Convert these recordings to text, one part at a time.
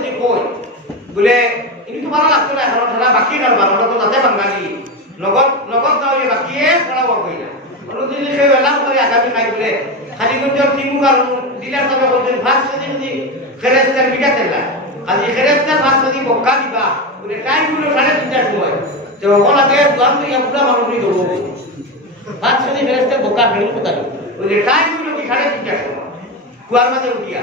যদি কই বলে ইনি তো ভালো লাগতো না এখন ধরা বাকি কারবার ওটা তো তাতে বাঙালি। নগদ নগদ না হইলে বাকি পড়া কই না অনুদিন সে এলাম করে আগামী কাজ বলে। খালি গঞ্জর তিমুক আর ডিলার তবে বলছেন ভাত যদি যদি ফেরেস্তার বিটা তেলা আজি ফেরেস্তার ভাত যদি বক্কা দিবা, বলে টাইমগুলো সাড়ে তিনটার সময় তো ওখান আগে দোয়ান করিয়া পুরা মানুষ দেবো ভাত যদি ফেরেস্তার বক্কা ফেরি কোথায় বলে টাইমগুলো কি সাড়ে তিনটার সময় কুয়ার মাঝে উঠিয়া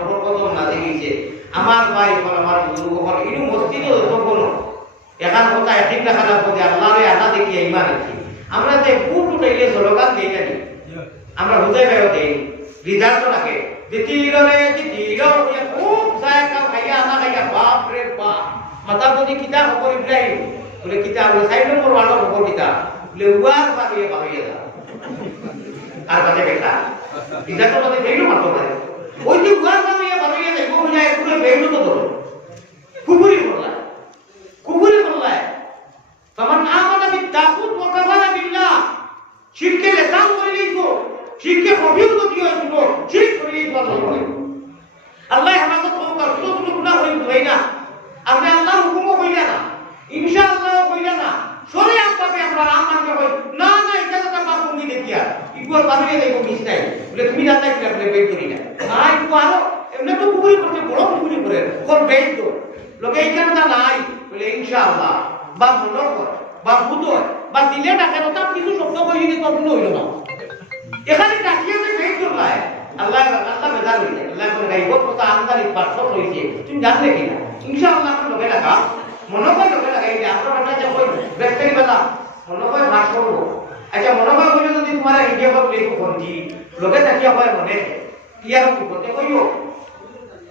হইছে আমার ভাই হল আমার বুজুর্গ হল ইনু মসজিদে কোনো এখান কথা এক না খারাপ করে আল্লাহরে আনা দেখি ইমান আছি আমরা যে বুট উঠাইলে স্লোগান দিই না আমরা হুদে বেরো দেই রিজাল্ট রাখে দিতিলরে দিতিল খুব সায় কাম খাইয়া আনা খাইয়া বাপ রে বাপ। মাতা যদি কিতাব খবর ইব্রাহিম বলে কিতাব বলে সাইড নম্বর ওয়ান খবর কিতাব বলে উয়ার পাবিয়ে পাবিয়ে দা আর বাজে বেটা? রিজাল্ট বাজে বেইলো মাত্র ওই যে উয়ার না এগুলো বেগুলো তো ধরো কুকুরি বললায় কুকুরি বললায় তোমার নাম আমি দাসুদ মোকাবেলা বিল্লাহ শিরকে লেসান করে নিয়েছ শিরকে কবিও তো দিয়ে আসব। শির করে নিয়েছ আল্লাহ হেফাজত করুক আর ছোট ছোট গুণা হই না আপনি আল্লাহ হুকুমও হইলা না। ইনশাআল্লাহ হইলা না। সরে আপনাকে আমরা রাম মানকে হই না না, এটা তো আমার ভূমি দেখিয়া ইকুয়ার বানিয়ে দেবো মিস নাই। বলে, তুমি জানতে বলে, বের করি না। আর ইকুয়ার তো কুকুরি করতে বড় কুকুরি করে কোন বের তো। লোকে এইখানে তা নাই। বলে, ইনশাআল্লাহ, বা মনে কর বা বুধ বা দিলে ডাকে না তার কিছু শব্দ কইলি নি, তখন হইল না। এখানে ডাকিয়ে যে করলাই আল্লাহ আল্লাহ বেজার হইছে আল্লাহ কোন গাইব কথা হইছে তুমি জানলে কি না? ইনশাআল্লাহ আপনি লোকে লাগা মনে করে লোকে যে আপনার বাটা যে কই বেলা। মনে করে ভাগ করব। আচ্ছা মনে করে বলে যদি তোমার হিডিও কল লিখো কোনটি লোকে দেখিয়া হয় মনে। ইয়ার করতে কইও।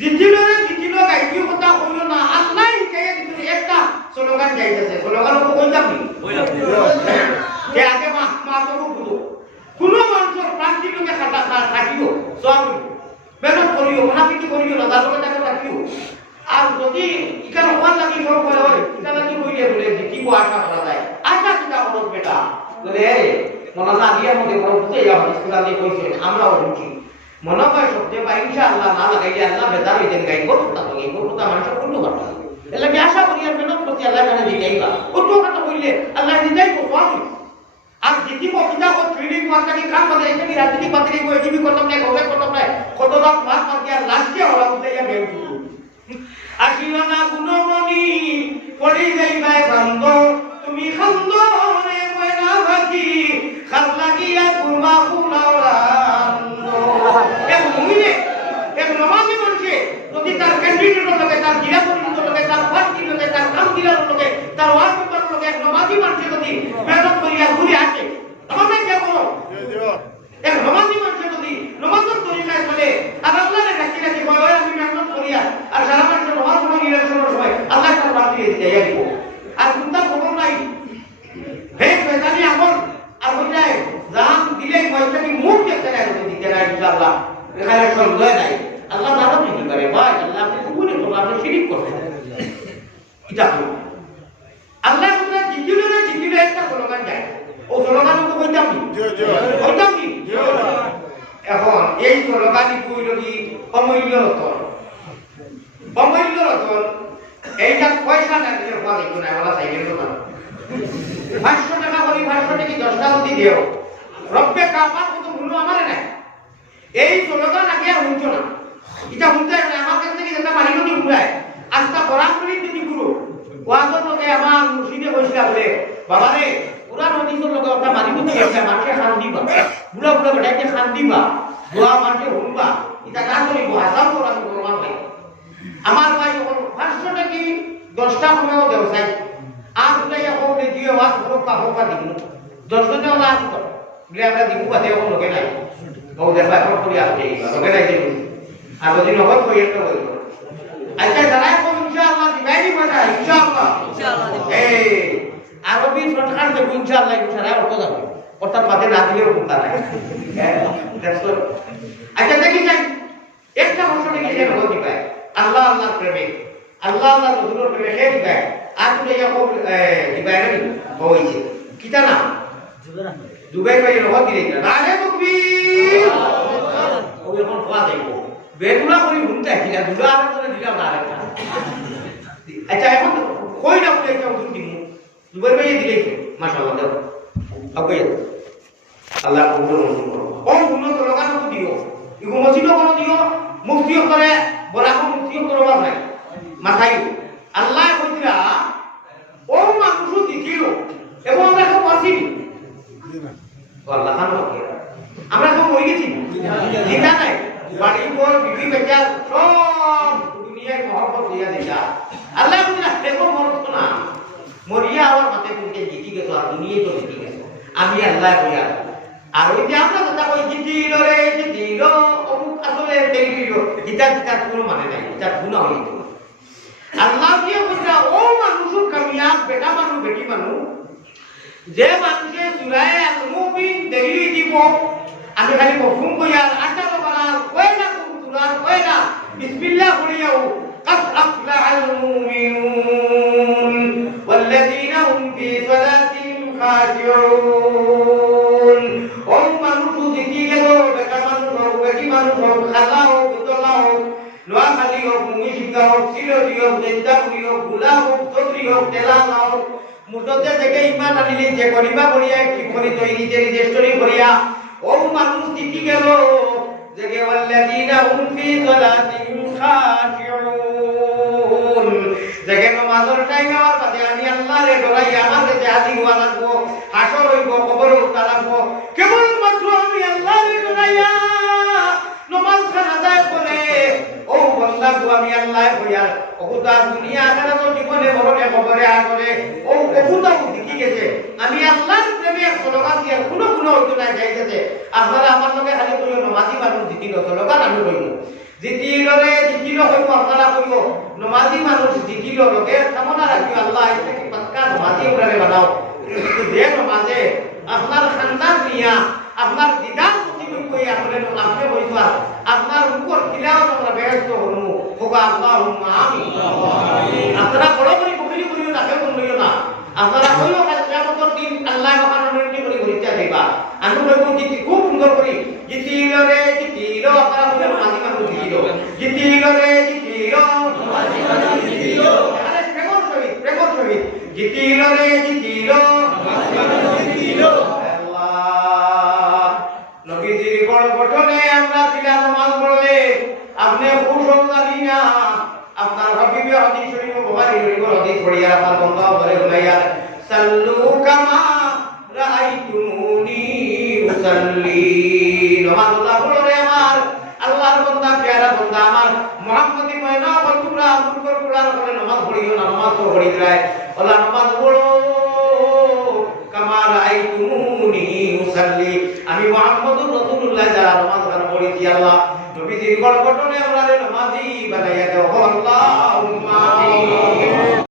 জিতিলরে জিতিল গাইবি কথা হইল না আল্লাহ শিখাইয়া দিছিল একটা স্লোগান গাইতেছে স্লোগান কই যাবি। কে আগে মা মা তো বুঝো কোনো মানুষের প্রান্তিক লোকে খাটা থাকিব। সব মেহনত করিও মুনাফিকি করিও না তার তাকে রাখিও আর যদি ইকার হওয়ার লাগি সব হয় হয় ইটা লাগি কইলে বলে যে কি আশা করা যায় আশা কিটা করো বেটা। বলে মনে না দিয়া মধ্যে বড় বুঝে ইয়া হাদিস দিয়ে কইছে আমরাও বুঝি মনে সত্যি বা ইনশাআল্লাহ না লাগাইলে আল্লাহ বেজার হইতেন গাই গরুটা তো এই গরুটা মানুষের কোন করতে এর লাগে আশা করি আর মেহনত করতে আল্লাহ কানে দিতেইবা ও তো কথা কইলে আল্লাহ দিতেই করব আমি আর যদি বকিতা কো ট্রেনিং মার্কানি কাম করে এখানে রাজনীতি পাত্রে কো এটিভি করতাম না গোবে করতাম না কত রাত মাস মার দিয়া লাস্টে হলা উঠে যা বেউ আসিবানা গুণমণি, পড়ি যাইবাই কান্দ তুমি খান্দ রে ময়না ভাতি খাল লাগিয়া কুলাওরান্দ এক মুমিনে এক নমাজি মানুষে যদি তার ক্যান্ডিডেটের লগে তার জিরা পরিচিত লগে তার পার্টির লগে তার কাম দিলার লগে তার মেম্বারের লগে এক নমাজি মানুষে যদি মেহনত করিয়া ঘুরে আসে তখন না কে বলো এক নমাজি মানুষে যদি নমাজের তরিকায় চলে আর আল্লাহরে ডাকি ডাকি কয় ওই আমি মেহনত করিয়া আর সারা মানুষের নমাজ পড়ে ইলেকশনের সময় আল্লাহ তার বাদ দিয়ে দিতে যাইব আর চিন্তার খবর নাই হে বেজানি আমল আর বলছে জান দিলে পয়সাটি মুখ দেখতে নাই দিতে নাই এখানে সন্দেহ নাই আল্লাহ তারা দিতে পারে ভাই আল্লাহ আপনি কুকুরে করব আপনি শিরিক করবেন। কিতাব আল্লাহ তোমরা জিকিলে না জিকিলে একটা স্লোগান যায় ও স্লোগান তো কইতাম নি কইতাম নি এখন এই স্লোগানই কইল কি অমূল্য রতন। অমূল্য রতন। এইটা পয়সা না দিলে পাওয়া যাইতো না বলা সাইকেল কথা পাঁচশো টাকা বলি পাঁচশো টাকা দশটা যদি দিও। রব্বে কাবার কত মূল্য আমার নাই। এই স্লোগান নাকি আর শুনছো না? এটা শুনতে আমার কাছ থেকে যেটা মানি নদী ঘুরায় আস্তা করাম করি তুমি গুরু ওয়াজর লোকে আমার মুর্শিদে কইছিলা বলে, বাবা রে পুরা নদী তো লোকে ওটা মানি নদী গেছে মাঠে খান দিবা। বুড়া বুড়া বেটাইতে খান দিবা। দোয়া মাঠে হুনবা এটা কাজ করিব হাসাব করা করবার নাই আমার ভাই যখন পাঁচশো টাকি দশটা সময়ও ব্যবসায় আর দুটাই এখন দিয়ে ওয়াজ হোক বা হোক দিব দশজনে ওলা আসত বলে আমরা দিব বাদে এখন লোকে নাই। দেখা এখন করি আসছে লোকে নাই দিব আর যদি নগদ করি একটা বলব আচ্ছা যারাই কো ইনশাআল্লাহ দিবাই দিব ইনশাআল্লাহ এই আরবি সরকার যে ইনশাআল্লাহ ইনশাআল্লাহ অর্থ যাবে অর্থাৎ মাঝে না দিলেও চিন্তা নাই হ্যাঁ. আচ্ছা দেখি যাই একটা অংশ থেকে যে নগদ দিবাই আল্লাহ আল্লাহ প্রেমে আল্লাহ আল্লাহ রসুলের প্রেমে সে দিবাই আর তুমি এখন দিবাই না হয়েছে কিতা না দুবাই ভাই নগদ দিলে নাহে তকবীর ও এখন বেগুলা করে হুনতে কিনা দুলা আর করে দিলাম না আরেকটা আচ্ছা এখন কই না বলে একটা ওষুধ দিমু দুবাই ভাই দিলে মাশাআল্লাহ দাও ওকে আল্লাহ কবুল মঞ্জুর করো গুলো তো লাগানো তো দিও ইগো মসজিদ কোন দিও মুফতি করে বলা কো মুফতি করবার নাই মাথায় আল্লাহ কইরা ও মানুষ দিছিল এবং আমরা কেউ পারছি আল্লাহ খান আমরা কেউ মরে গেছি দিদা নাই বাড়ি ঘর বিবি বেচা সব দুনিয়ায় মহব্বত হইয়া দিলা আল্লাহ কইরা দেখো মরত না মরিয়া আমার মাথায় তুমি জিতি নিয়ে চলে ঠিক আছে আমি আল্লাহ কইয়া আর ওই যে আমরা কথা কই জিতিল রে অমুক আসলে গীতা গীতার কোন মানে নাই, এটা গুণা হয়ে গেল আল্লাহ দিয়ে কইরা ও মানুষের কামিয়াব বেটা মানুষ, বেটি মানুষ। যে মানুষে সুরায় মুমিন দেরি দিব, আমি খালি মফহুম কইয়া আটা তো কয় না কুতুরার কয় না বিসমিল্লাহ কইয়াও কাফ আফলা মুমিন। রাজিউন ও মানুষ জিতি বেকা মানুষ হোক বেটি মানুষ হোক খাজা হোক দোতলা হোক লোয়া খালি হোক মুশিকা হোক সিলরি হোক দেন্দাপুরি হোকগুলা হোক চৌধুরী হোক তেলালা হোক মুঠতে ইমান আনিলি, যে করিবা করিয়া কি করি তৈরি যে রেজিস্টরি করিয়া ও মানুষ জিতি গেল জেগে ওয়াল্লাযিনা হুম ফি সালাতিহিম খাশিউন। জেগে টাইম আমার আজি আমি আল্লাহরে ডরাই আমার কাছে হাজির হওয়া লাগবো হাসর হইব, কবর উঠা লাগবো কেবল মাত্র আমি আল্লাহরে ডরাইয়া নমাজ খান আদায় করে, ও বন্দা গো, আমি আল্লাহ কইয়া ওকুতা দুনিয়া আখানা তো জীবনে মরণে কবরে আগরে ও ওকুতা দেখি গেছে। আমি আল্লাহর প্রেমে স্লোগান দিয়ে কোনো কোনো হইতো না আপনারা আমার লগে খালি কইও, নমাজি মানুষ জিতিল স্লোগান আমি কইব জিতিল রে জিতিল হইব আপনারা কইব নমাজি মানুষ জিতিল লগে কামনা রাখিও, আল্লাহ এটা কি পাক্কা নমাজি ওখানে বানাও। যে নমাজে আপনার খানদান নিয়া আপনার দিদার প্রতি কই আপনি আপনি কইবা আপনার উপর কিলাও আমরা ব্যস্ত হনু হোগা আল্লাহুম্মা আমিন। আপনারা বড় করে বকরি করিও কেউ করিও না। আপনারা কাল কিয়ামতের দিন আল্লাহ মহানের কি করে করিতে যাইবা আমি কইব জিতি খুব সুন্দর করি জিতিল রে জিতিল আপনারা বলে মাঝি মানুষ জিতিল জিতিল রে জিতিল মাঝি মানুষ জিতিল রে জিতিল। নবীজির বড় গঠনে আমরা তিলা নামাজ পড়লে আপনি খুশ জানি না। আপনার হাবিবে হাদিস শরীফ বুখারী শরীফ হাদিস পড়িয়া আপনার বন্ধা ধরে উনাইয়া সাল্লু কামা রাআইতুমুনি উসাল্লি। নামাজ আল্লাহ পড়লে আমার, আল্লাহর বান্দা, প্যারা বান্দা আমার। মুহাম্মদি ময়না বন্ধুরা মুরকর কুলার করে নামাজ পড়ি যায়। আল্লাহ নামাজ পড়ো। কামা রাআইতুমুনি উসাল্লি। আমি মুহাম্মদুর রাসূলুল্লাহ যারা নামাজ কারা আল্লাহ। নবীজির গড় গঠনে আমরা নামাজি বানাইয়া দাও আল্লাহ।